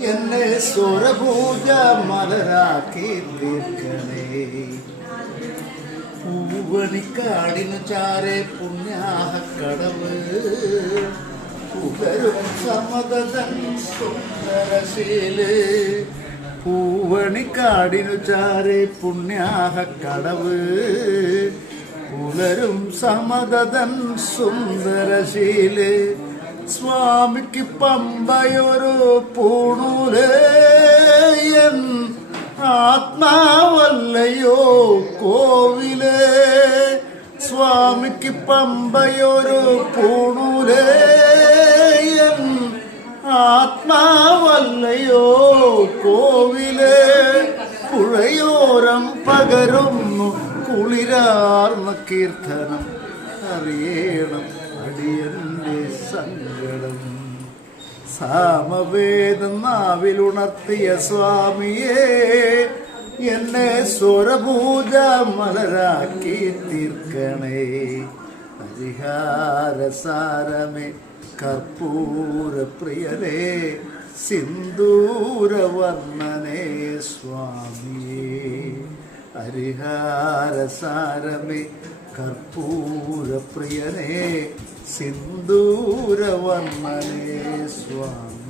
എന്നെ സ്വരപൂജ മലരാക്കി തീർക്കണേ. പൂവണിക്കാടിനു ചാരെ പുണ്യാഹക്കടവ് പുകരും സമതൻ സുന്ദരശീല്. പൂവണിക്കാടിനു ചാരെ പുണ്യാഹക്കടവ് പുലരും സമതൻ സുന്ദരശീല്. സ്വാമിക്ക് പമ്പയൊരു പൂണൂലേയൻ ആത്മാവല്ലയോ കോവിലേ. സ്വാമിക്ക് പമ്പയൊരു പൂണൂലേയൻ ആത്മാവല്ലയോ കോവിലേ. പുഴയോരം പകരുന്നു കുളിരാർന്ന കീർത്തനം അറിയണം അടിയന്റെ സങ്കടം. സാമവേദം നാവിലുണർത്തിയ സ്വാമിയേ എന്നെ സ്വരപൂജ മലരാക്കി തീർക്കണേ. ഹരിഹാരസാരമേ കർപ്പൂരപ്രിയനേ സിന്ദൂരവർണ്ണനേ സ്വാമിയേ. ഹരിഹാരസാരമേ കർപ്പൂരപ്രിയനേ സിന്ദൂരവർണ്ണനേ സ്വാമി.